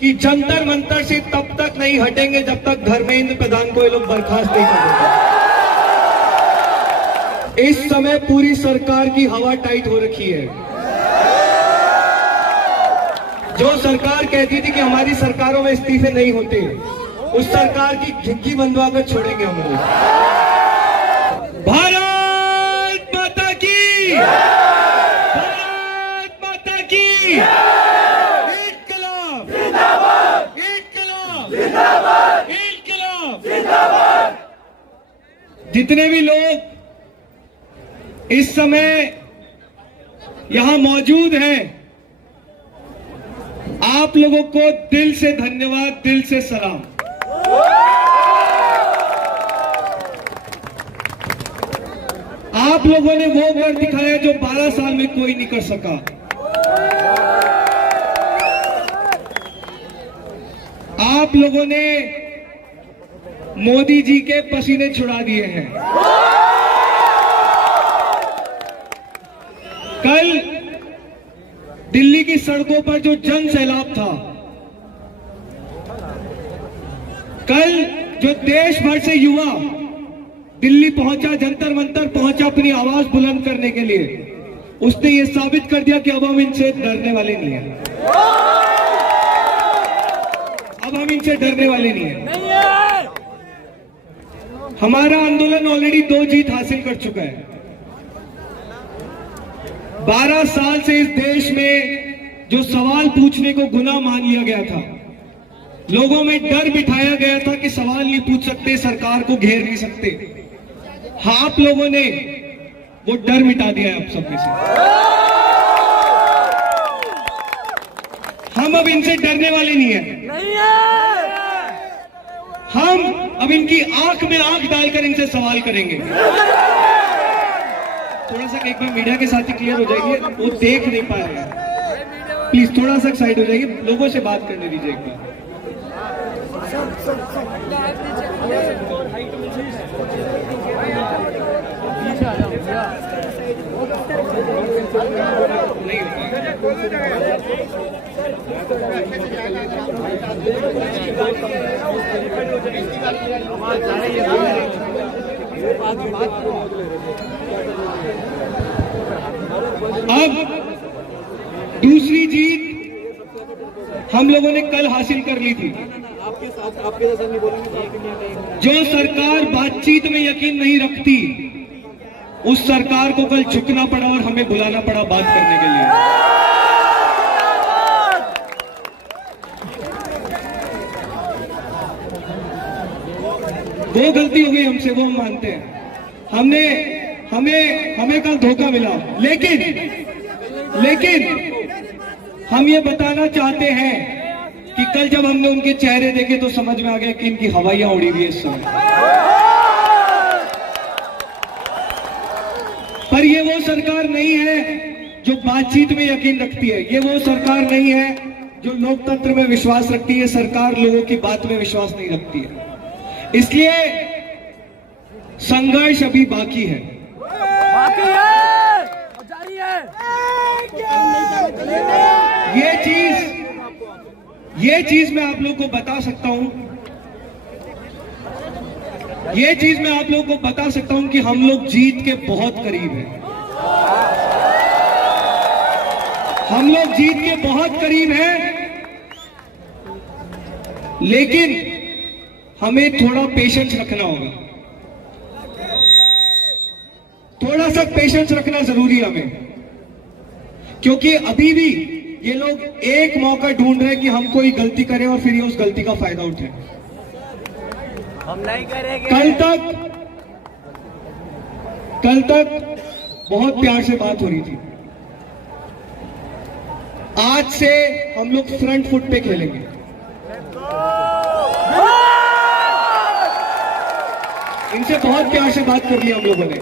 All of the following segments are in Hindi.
कि जंतर मंतर से तब तक नहीं हटेंगे जब तक धर्मेंद्र प्रधान को ये लोग बर्खास्त नहीं कर देते। इस समय पूरी सरकार की हवा टाइट हो रखी है। जो सरकार कहती थी कि हमारी सरकारों में इस्तीफे नहीं होते, उस सरकार की झिग्गी बंधवा कर छोड़ेंगे हम लोग। भारत माता की, भारत माता की, इनकलाब जिंदाबाद, इनकलाब जिंदाबाद, इनकलाब जिंदाबाद। जितने भी लोग इस समय यहां मौजूद हैं, आप लोगों को दिल से धन्यवाद, दिल से सलाम। आप लोगों ने वो वर्क दिखाया जो 12 साल में कोई नहीं कर सका। आप लोगों ने मोदी जी के पसीने छुड़ा दिए हैं। कल दिल्ली की सड़कों पर जो जन सैलाब था, कल जो देश भर से युवा दिल्ली पहुंचा, जंतर मंतर पहुंचा अपनी आवाज बुलंद करने के लिए, उसने ये साबित कर दिया कि अब हम इनसे डरने वाले नहीं हैं। अब हम इनसे डरने वाले नहीं हैं। हमारा आंदोलन ऑलरेडी 2 जीत हासिल कर चुका है। 12 साल से इस देश में जो सवाल पूछने को गुनाह मान लिया गया था, लोगों में डर बिठाया गया था कि सवाल नहीं पूछ सकते, सरकार को घेर नहीं सकते, हाँ, आप लोगों ने वो डर मिटा दिया है आप सब में से। हम अब इनसे डरने वाले नहीं हैं। हम अब इनकी आंख में आंख डालकर इनसे सवाल करेंगे। थोड़ा सा एक बार मीडिया के साथ ही क्लियर हो जाएगी, वो देख नहीं पा रहे हैं। प्लीज थोड़ा सा साइड हो जाइए, लोगों से बात करने दीजिए एक बार। अब दूसरी जीत हम लोगों ने कल हासिल कर ली थी। जो सरकार बातचीत में यकीन नहीं रखती, उस सरकार को कल झुकना पड़ा और हमें बुलाना पड़ा बात करने के लिए। वो गलती हो गई हमसे, वो हम मानते हैं। हमें कल धोखा मिला, लेकिन हम ये बताना चाहते हैं कि कल जब हमने उनके चेहरे देखे तो समझ में आ गया कि इनकी हवाइयां उड़ी हुई है इस समय। पर ये वो सरकार नहीं है जो बातचीत में यकीन रखती है, ये वो सरकार नहीं है जो लोकतंत्र में विश्वास रखती है। सरकार लोगों की बात में विश्वास नहीं रखती है, इसलिए संघर्ष अभी बाकी है, जारी है। ये चीज मैं आप लोगों को बता सकता हूं, कि हम लोग जीत के बहुत करीब हैं। हम लोग जीत के बहुत करीब हैं, लेकिन हमें थोड़ा पेशेंस रखना होगा। थोड़ा सा पेशेंस रखना जरूरी है हमें, क्योंकि अभी भी ये लोग एक मौका ढूंढ रहे हैं कि हम कोई गलती करें और फिर ये उस गलती का फायदा उठाएं। हम नहीं करेंगे। कल तक बहुत प्यार से बात हो रही थी। आज से हम लोग फ्रंट फुट पे खेलेंगे। इनसे बहुत प्यार से बात कर ली हम लोगों ने,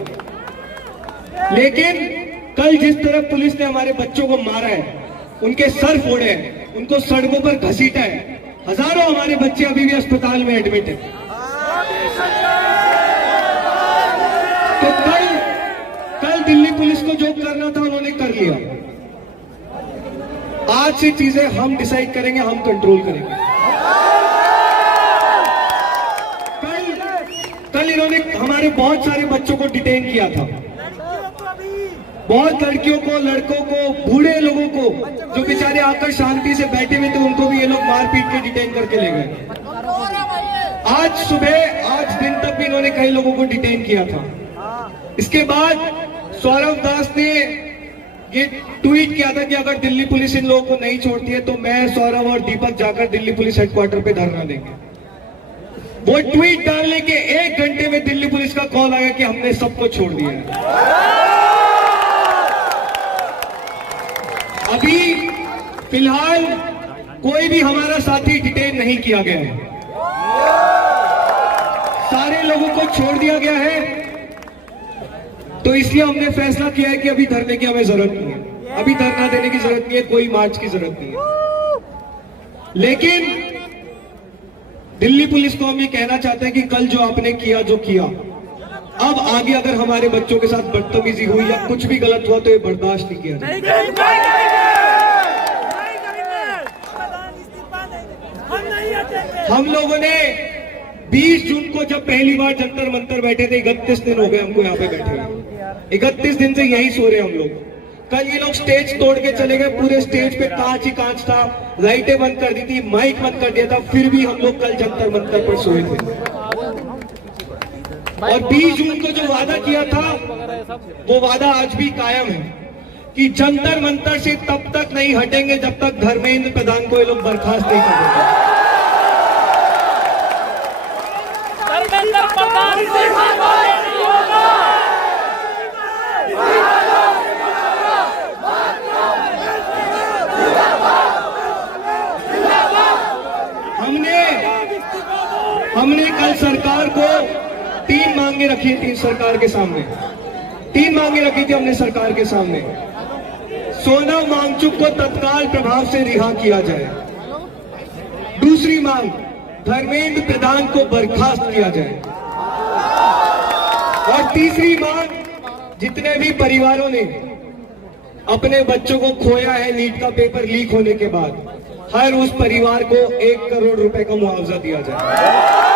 लेकिन कल जिस तरह पुलिस ने हमारे बच्चों को मारा है, उनके सर फोड़े हैं, उनको सड़कों पर घसीटा है, हजारों हमारे बच्चे अभी भी अस्पताल में एडमिट हैं। तो कल दिल्ली पुलिस को जो करना था उन्होंने कर लिया। आज से चीजें हम डिसाइड करेंगे, हम कंट्रोल करेंगे। कल इन्होंने हमारे बहुत सारे बच्चों को डिटेन किया था, बहुत लड़कियों को, लड़कों को, बूढ़े लोगों को जो बेचारे आकर शांति से बैठे हुए थे उनको भी ये लोग मार पीट के डिटेन करके ले गए। आज सुबह, आज दिन तक भी इन्होंने कई लोगों को डिटेन किया था। इसके बाद सौरव दास ने ये ट्वीट किया था कि अगर दिल्ली पुलिस इन लोगों को नहीं छोड़ती है तो मैं, सौरव और दीपक जाकर दिल्ली पुलिस हेडक्वार्टर पे धरना देंगे। वो ट्वीट डालने के 1 घंटे में दिल्ली पुलिस का कॉल आया कि हमने सबको छोड़ दिया है। अभी फिलहाल कोई भी हमारा साथी डिटेन नहीं किया गया है, सारे लोगों को छोड़ दिया गया है। तो इसलिए हमने फैसला किया है कि अभी धरने की हमें जरूरत नहीं है, अभी धरना देने की जरूरत नहीं है, कोई मार्च की जरूरत नहीं है। लेकिन दिल्ली पुलिस को हम ये कहना चाहते हैं कि कल जो आपने किया, जो किया, अब आगे अगर हमारे बच्चों के साथ बदतमीजी हुई या कुछ भी गलत हुआ तो ये बर्दाश्त नहीं किया जाएगा। हम लोगों ने 20 जून को जब पहली बार जंतर मंतर बैठे थे, 31 दिन हो गए हमको यहाँ पे बैठे हुए, 31 दिन से यही सो रहे हम लोग। कल ये लोग स्टेज तोड़ के चले गए, पूरे स्टेज पे कांच ही कांच था, लाइटें बंद कर दी थी, माइक बंद कर दिया था, फिर भी हम लोग कल जंतर मंतर पर सोए थे। और 20 जून को जो वादा किया था वो वादा आज भी कायम है कि जंतर मंतर से तब तक नहीं हटेंगे जब तक धर्मेंद्र प्रधान को ये लोग बर्खास्त नहीं कर देते। हमने कल सरकार को 3 मांगे रखी थी, सरकार के सामने 3 मांगे रखी थी हमने सरकार के सामने। सोनम वांगचुक को तत्काल प्रभाव से रिहा किया जाए। दूसरी मांग, धर्मेंद्र प्रधान को बर्खास्त किया जाए। और तीसरी मांग, जितने भी परिवारों ने अपने बच्चों को खोया है नीट का पेपर लीक होने के बाद, हर उस परिवार को 1 करोड़ रुपए का मुआवजा दिया जाए।